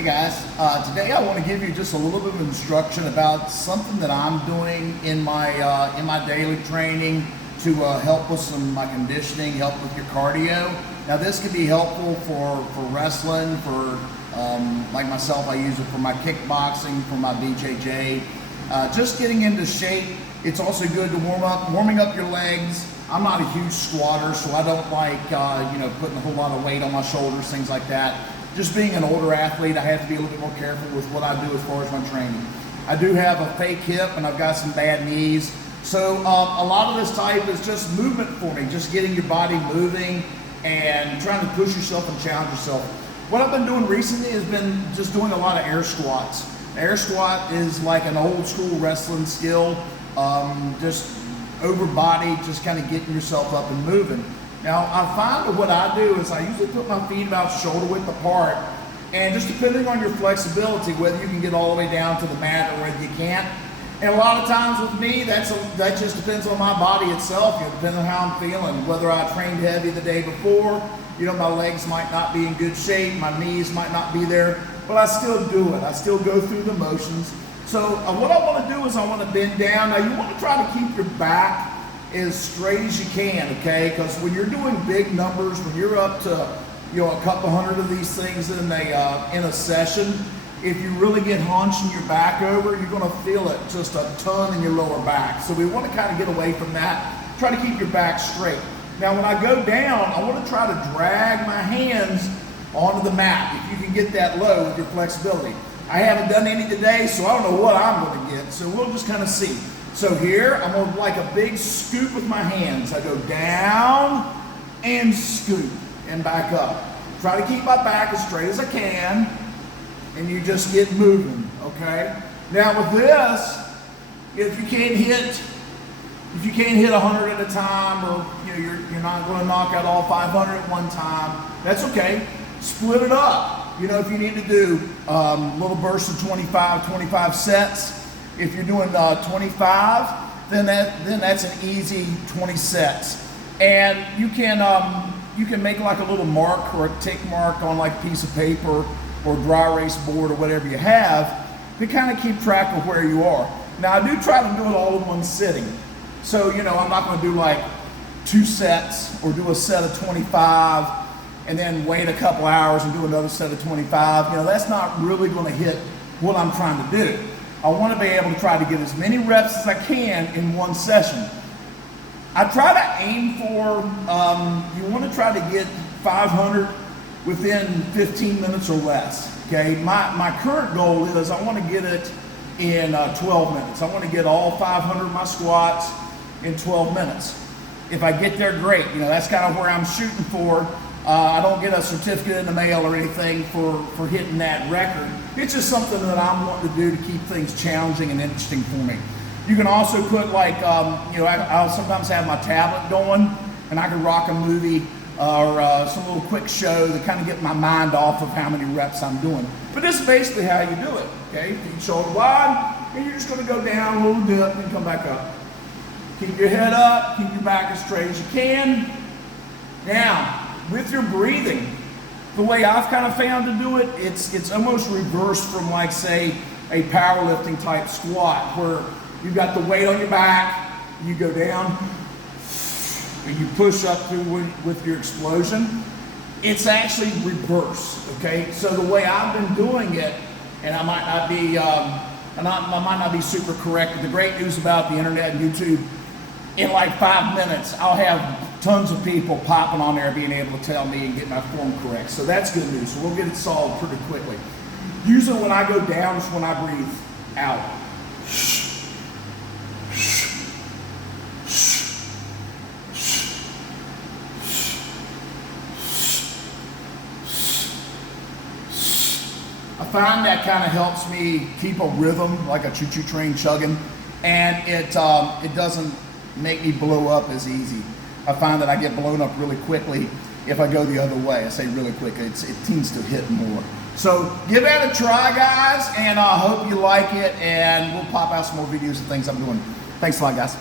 Hey guys, today I want to give you just a little bit of instruction about something that I'm doing in my daily training to help with my conditioning, help with your cardio. Now this could be helpful for wrestling, for like myself, I use it for my kickboxing, for my BJJ, just getting into shape. It's also good to warming up your legs. I'm not a huge squatter, so I don't like putting a whole lot of weight on my shoulders, things like that. Just being an older athlete, I have to be a little bit more careful with what I do as far as my training. I do have a fake hip and I've got some bad knees. So a lot of this type is just movement for me, just getting your body moving and trying to push yourself and challenge yourself. What I've been doing recently has been just doing a lot of air squats. Air squat is like an old school wrestling skill, just over body, just kind of getting yourself up and moving. Now, I find that what I do is I usually put my feet about shoulder width apart, and just depending on your flexibility, whether you can get all the way down to the mat or whether you can't. And a lot of times with me, that just depends on my body itself. Depending on how I'm feeling, whether I trained heavy the day before, my legs might not be in good shape, my knees might not be there, but I still do it. I still go through the motions. So what I want to do is I want to bend down. Now you want to try to keep your back as straight as you can, okay? Because when you're doing big numbers, when you're up to a couple hundred of these things in a session, if you really get hunching your back over, you're going to feel it just a ton in your lower back. So we want to kind of get away from that. Try to keep your back straight. Now when I go down, I want to try to drag my hands onto the mat if you can get that low with your flexibility. I haven't done any today, so I don't know what I'm going to get. So we'll just kind of see. So here, I'm going to like a big scoop with my hands. I go down and scoop and back up. Try to keep my back as straight as I can, and you just get moving, okay? Now with this, if you can't hit 100 at a time, or you're not going to knock out all 500 at one time, that's okay. Split it up. If you need to do little bursts of 25 sets. If you're doing 25, then that's an easy 20 sets. And you can make like a little mark or a tick mark on like a piece of paper or dry erase board or whatever you have to kind of keep track of where you are. Now I do try to do it all in one sitting. So I'm not going to do like 2 sets or do a set of 25 and then wait a couple hours and do another set of 25. That's not really going to hit what I'm trying to do. I want to be able to try to get as many reps as I can in one session. I try to aim for, you want to try to get 500 within 15 minutes or less, okay? My current goal is I want to get it in 12 minutes. I want to get all 500 of my squats in 12 minutes. If I get there, great. That's kind of where I'm shooting for. I don't get a certificate in the mail or anything for hitting that record. It's just something that I'm wanting to do to keep things challenging and interesting for me. You can also put like, I'll sometimes have my tablet going and I can rock a movie or some little quick show to kind of get my mind off of how many reps I'm doing. But this is basically how you do it, okay? Feet shoulder wide, and you're just going to go down a little dip and come back up. Keep your head up, keep your back as straight as you can. Now, with your breathing, the way I've kind of found to do it, it's almost reversed from like, say, a powerlifting type squat where you've got the weight on your back, you go down, and you push up through with your explosion. It's actually reverse, okay? So the way I've been doing it, and I might not be super correct, but the great news about the internet and YouTube, in like 5 minutes, I'll have tons of people popping on there being able to tell me and get my form correct. So that's good news. So we'll get it solved pretty quickly. Usually when I go down is when I breathe out. I find that kind of helps me keep a rhythm, like a choo-choo train chugging, and it doesn't make me blow up as easy. I find that I get blown up really quickly if I go the other way. I say really quick, it tends to hit more. So give that a try, guys, and I hope you like it, and we'll pop out some more videos of things I'm doing. Thanks a lot, guys.